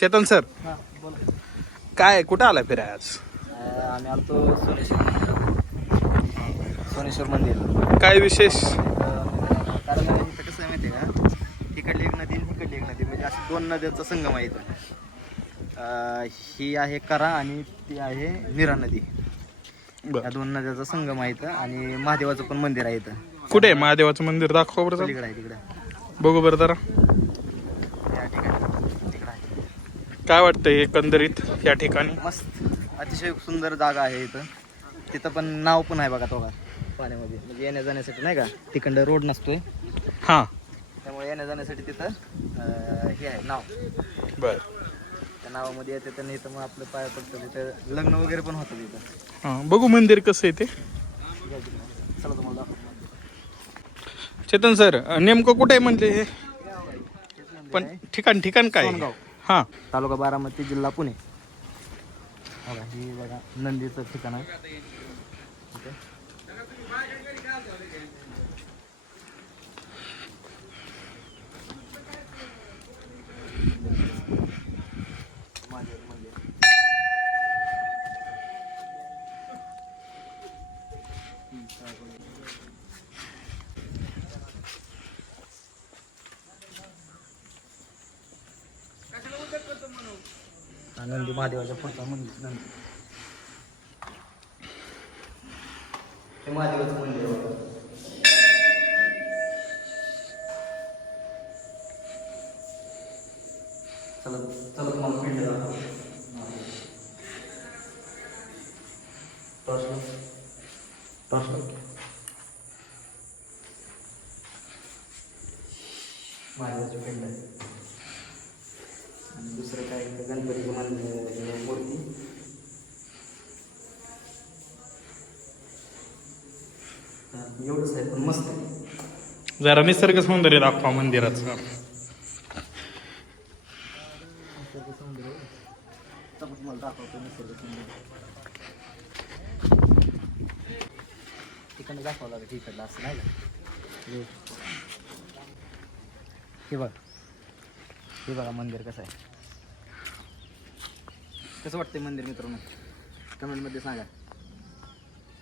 Chetan sir, हां बोला. काय कुठं आलाय फिराय आज? आम्ही आलतो सोनेश्वर मंदिर. काय विशेष? कारण इथं कसं आहे माहिती आहे का, इकडली एक नदी आणि इकडली एक नदी, म्हणजे अशी दोन नद्यांचा संगम आहे इथं. ही आहे करा आणि ती आहे नीरा नदी. बर, या दोन नद्याचा संगम आहे इथं. आणि महादेवाचं पण मंदिर आहे इथं. कुठे आहे महादेवाचं मंदिर? दाखवा बरं जरा. पलीकडे आहे, तिकडे बघू बरं जरा. या ठिकाणी तिकडे आहे. काय वाटतंय एकंदरीत या ठिकाणी? मस्त, अतिशय सुंदर जागा आहे इथं. तिथं पण नाव पण आहे बघा तो पाण्यामध्ये, म्हणजे येण्या जाण्यासाठी नाही का, तिकडं रोड नसतोय, हां, त्यामुळे येण्या जाण्यासाठी तिथं हे आहे नाव. बर. त्या नावामध्ये येते त्यांनी इथं मग आपलं पाय पडतं, तिथं लग्न वगैरे पण होतं तिथं. हां, बघू मंदिर कसं आहे ते. चला तुम्हाला दाखवतो. चेतन सर, नेमकं कुठे आहे म्हणजे हे? पण ठिकाण ठिकाण काय आहे? सोनगाव. हां, तालुका बारामती, जिल्हा पुणे. बघा ही बघा नंदीचं ठिकाण आहे. इथे. महादेव मंदिर. नंदी महादेवाच्या पुढचा मंदिर. नंदी हे महादेवाचं मंदिर आहे बघा. चला चला तुम्हाला पिंड दाखवतो. टॉर्च लाव. टॉर्च लाव. महादेवाचं पिंड आहे. आणि दुसरं काय गणपतीचं मंदिर, मूर्ती. एवढंच आहे पण मस्त आहे. जरा निसर्ग सौंदर्य दाखवा मंदिराचं. तुम्हाला दाखवतो निसर्ग सौंदर्य. तिकडनं दाखवावं लागेल, तिकडलं असं नाही का. हे बघा, हे बघा मंदिर कसं आहे. कसं वाटतंय मंदिर मित्रांनो, कमेंटमध्ये सांगा.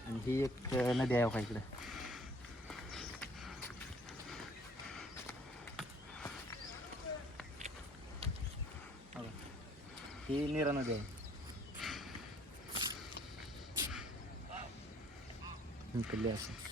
आणि ही एक नदी आहे का इकडे. ही नीरा नदी आहे. इकडली असं